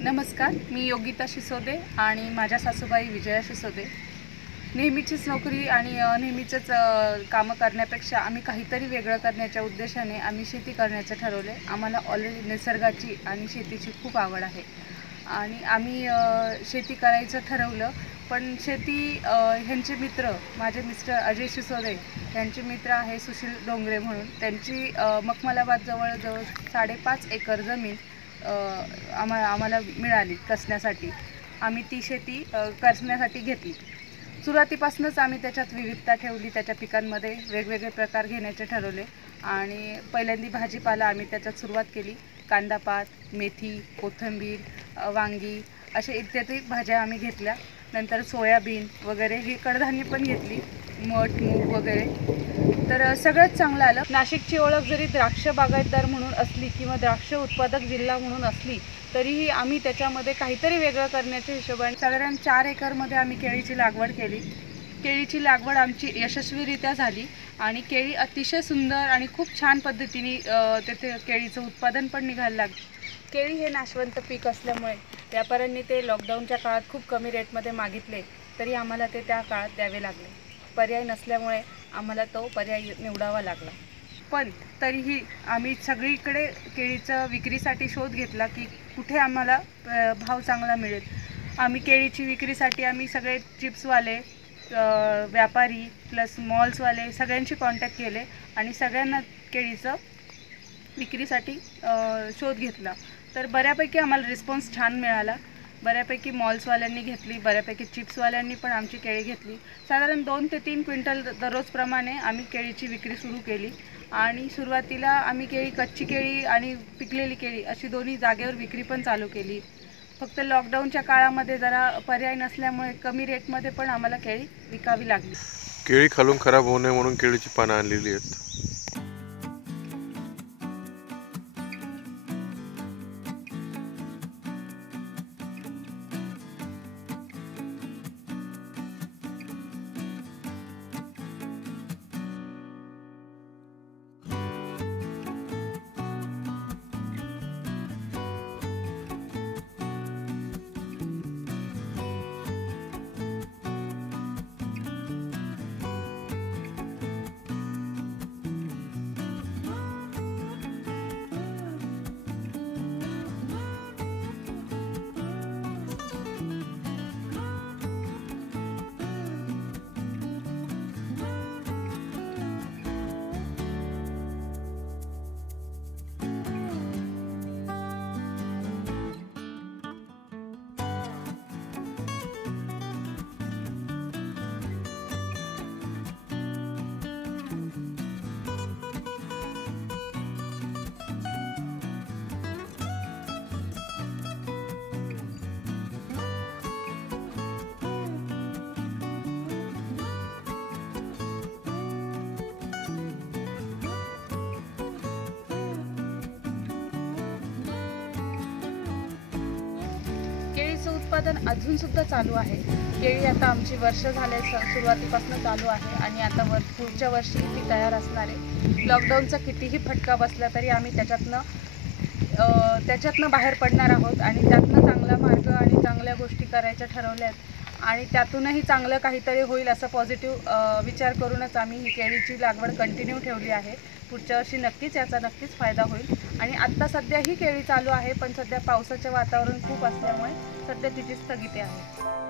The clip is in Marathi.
नमस्कार, मी योगिता शिसोदे आणि माझ्या सासूबाई विजया शिसोदे। नेहमीचीच नोकरी आणि नेहमीचंच कामं करण्यापेक्षा आम्ही काहीतरी वेगळं करण्याच्या उद्देशाने आम्ही शेती करण्याचं ठरवले। आम्हाला ऑलरेडी निसर्गाची आणि शेतीची खूप आवड आहे आणि आम्ही शेती करायचं ठरवलं। पण शेती ह्यांचे मित्र, माझे मिस्टर अजय शिसोदे यांचे मित्र आहे सुशील डोंगरे म्हणून, त्यांची मखमलाबाद जवळ 5.5 एकर जमीन आम्हाला मिळाली कसण्यासाठी। आम्ही ती शेती करण्यासाठी घेतली। सुरुवातीपासूनच आम्ही त्याच्यात विविधता ठेवली, त्याच्या पिकांमध्ये वेगवेगळे प्रकार घेण्याचे ठरवले आणि पहिल्यांदा भाजीपाला आम्ही त्याच्यात सुरुवात केली। कांदापात, मेथी, कोथिंबीर, वांगी असे इत्यादी भाज्या आम्ही घेतल्या। नंतर सोयाबीन वगैरे ही कडधान्य पण घेतली, मठ, मूग वगैरे। तर सगळंच चांगलं आलं। नाशिकची ओळख जरी द्राक्ष बागायतदार म्हणून असली किंवा द्राक्ष उत्पादक जिल्हा म्हणून असली तरीही आम्ही त्याच्यामध्ये काहीतरी वेगळं करण्याच्या हिशोबाने साधारण 4 एकरमध्ये आम्ही केळीची लागवड केली। केळीची लागवड आमची यशस्वीरित्या झाली आणि केळी अतिशय सुंदर आणि खूप छान पद्धतीने तेथे केळीचं उत्पादन पण निघायला लागलं। केळी हे नाशवंत पीक असल्यामुळे व्यापाऱ्यांनी ते लॉकडाऊनच्या काळात खूप कमी रेटमध्ये मागितले, तरी आम्हाला ते त्या काळात द्यावे लागले। पर्याय नसल्यामुळे आम्हाला तो पर्याय निवडावा लागला। पण तरीही आम्ही सगळीकडे केळीचं विक्रीसाठी शोध घेतला की कुठे आम्हाला भाव चांगला मिळेल। आम्ही केळीची विक्रीसाठी आम्ही सगळे चिप्सवाले, व्यापारी प्लस मॉल्सवाले सगळ्यांशी कॉन्टॅक्ट केले आणि सगळ्यांना केळीचं विक्रीसाठी शोध घेतला। तर बऱ्यापैकी आम्हाला रिस्पॉन्स छान मिळाला। बऱ्यापैकी मॉल्सवाल्यांनी घेतली, बऱ्यापैकी चिप्सवाल्यांनी पण आमची केळी घेतली। साधारण 2 ते 3 क्विंटल दररोजप्रमाणे आम्ही केळीची विक्री सुरू केली आणि सुरुवातीला आम्ही केळी, कच्ची केळी आणि पिकलेली केळी अशी दोन्ही जागेवर विक्री पण चालू केली। फक्त लॉकडाऊनच्या काळामध्ये जरा पर्याय नसल्यामुळे कमी रेटमध्ये पण आम्हाला केळी विकावी लागली। केळी खालून खराब होऊ नये म्हणून केळीची पानं आणलेली आहेत। उत्पादन अजून सुद्धा चालू आहे। केळी आता आमची वर्ष झाले सुरुवातीपासून चालू आहे आणि आता पुढच्या वर्षी ती तयार असणार आहे। लॉकडाऊनचा कितीही फटका बसला तरी आम्ही त्याच्यातनं बाहेर पडणार आहोत आणि त्यातनं चांगला मार्ग आणि चांगल्या गोष्टी करायच्या ठरवल्यात आणि त्यातूनही चांगलं काहीतरी होईल असा पॉझिटिव्ह विचार करूनच आम्ही ही केळीची लागवड कंटिन्यू ठेवली आहे। पुढच्या वर्षी याचा नक्कीच फायदा होईल आणि आत्ता सध्या ही केळी चालू आहे, पण सध्या पावसाचे वातावरण खूप असल्यामुळे सध्या तिची स्थगिती आहे।